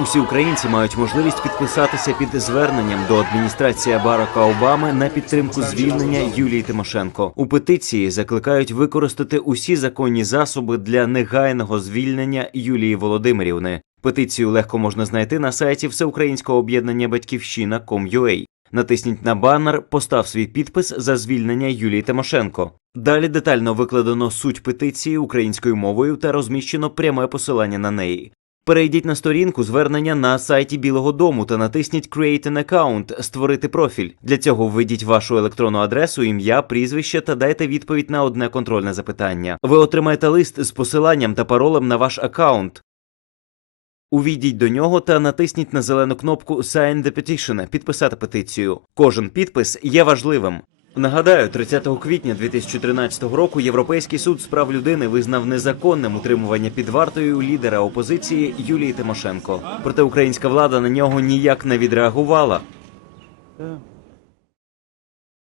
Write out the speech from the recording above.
Усі українці мають можливість підписатися під зверненням до адміністрації Барака Обами на підтримку звільнення Юлії Тимошенко. У петиції закликають використати усі законні засоби для негайного звільнення Юлії Володимирівни. Петицію легко можна знайти на сайті Всеукраїнського об'єднання Батьківщина.com.ua. Натисніть на банер, постав свій підпис за звільнення Юлії Тимошенко. Далі детально викладено суть петиції українською мовою та розміщено пряме посилання на неї. Перейдіть на сторінку звернення на сайті Білого Дому та натисніть Create an account – створити профіль. Для цього введіть вашу електронну адресу, ім'я, прізвище та дайте відповідь на одне контрольне запитання. Ви отримаєте лист з посиланням та паролем на ваш аккаунт. Увійдіть до нього та натисніть на зелену кнопку Sign the Petition – підписати петицію. Кожен підпис є важливим. Нагадаю, 30 квітня 2013 року Європейський суд з прав людини визнав незаконним утримування під вартою лідера опозиції Юлії Тимошенко. Проте українська влада на нього ніяк не відреагувала.